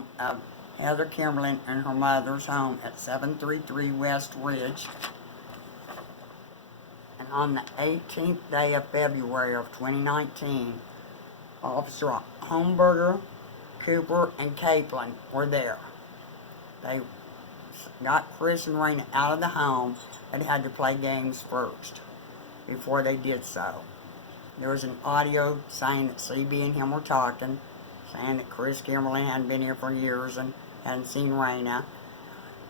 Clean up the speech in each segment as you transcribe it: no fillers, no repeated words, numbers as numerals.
home of Heather Kimberlin and her mother's home at 733 West Ridge. And on the 18th day of February of 2019, Officer Homberger, Cooper, and Capelin were there. They got Chris and Raina out of the home, but had to play games first before they did so. There was an audio saying that CB and him were talking, saying that Chris Kimberlin hadn't been here for years and hadn't seen Raina.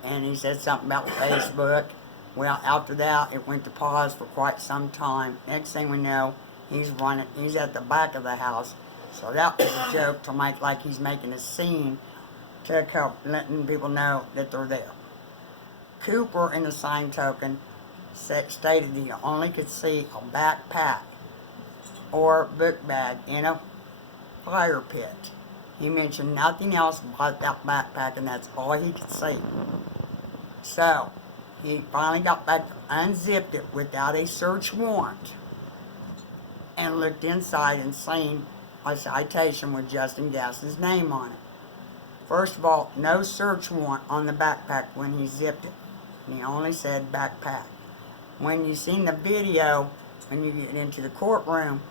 And he said something about Facebook. Well, after that, it went to pause for quite some time. Next thing we know, he's at the back of the house. So that was a joke to make like he's making a scene to letting people know that they're there. Cooper, in the same token, stated that he only could see a backpack or book bag in a fire pit. He mentioned nothing else about that backpack, and that's all he could see. So, he finally got back, unzipped it without a search warrant, and looked inside and seen a citation with Justin Gaston's name on it. First of all, no search warrant on the backpack when he zipped it. He only said backpack. When you seen the video, when you get into the courtroom,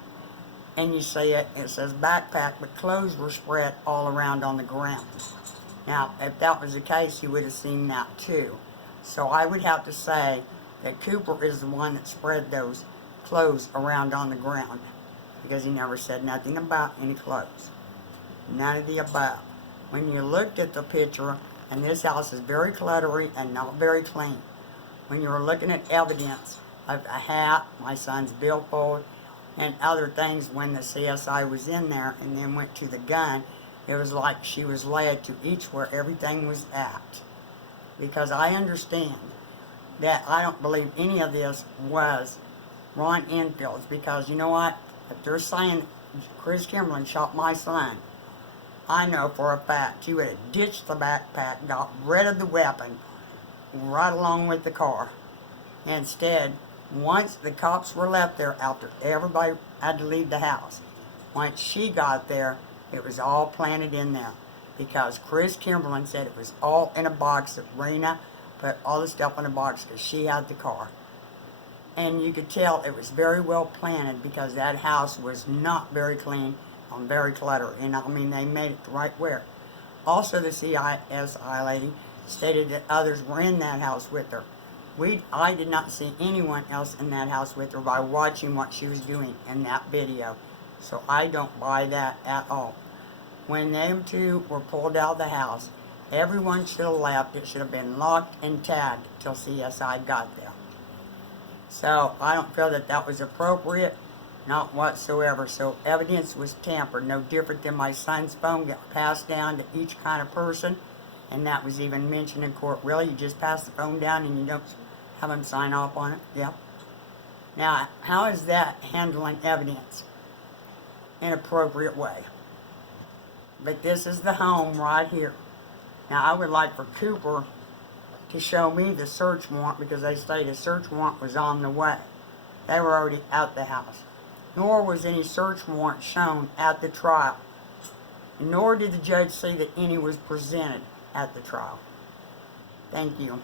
and you see it, it says backpack, but clothes were spread all around on the ground. Now, if that was the case, you would have seen that too. So I would have to say that Cooper is the one that spread those clothes around on the ground, because he never said nothing about any clothes. None of the above. When you looked at the picture, and this house is very cluttery and not very clean. When you were looking at evidence of a hat, my son's billfold, and other things when the CSI was in there and then went to the gun, it was like she was led to each where everything was at. Because I understand that I don't believe any of this was Ron Enfield's, because you know what? If they're saying Chris Kimberlin shot my son, I know for a fact he would have ditched the backpack, got rid of the weapon, right along with the car. Instead, once the cops were left there after everybody had to leave the house, once she got there, it was all planted in there. Because Chris Kimberlin said it was all in a box that Raina put all the stuff in a box because she had the car. And you could tell it was very well planted, because that house was not very clean and very cluttered. And I mean, they made it right where. Also, the CSI lady stated that others were in that house with her. I did not see anyone else in that house with her by watching what she was doing in that video. So I don't buy that at all. When them two were pulled out of the house, everyone should have left. It should have been locked and tagged till CSI got there. So I don't feel that that was appropriate, not whatsoever. So evidence was tampered, no different than my son's phone got passed down to each kind of person, and that was even mentioned in court. Really, you just pass the phone down and you don't have them sign off on it? Yeah. Now, how is that handling evidence in an appropriate way? But this is the home right here. Now, I would like for Cooper to show me the search warrant, because they stated a search warrant was on the way. They were already at the house. Nor was any search warrant shown at the trial. Nor did the judge say that any was presented at the trial. Thank you.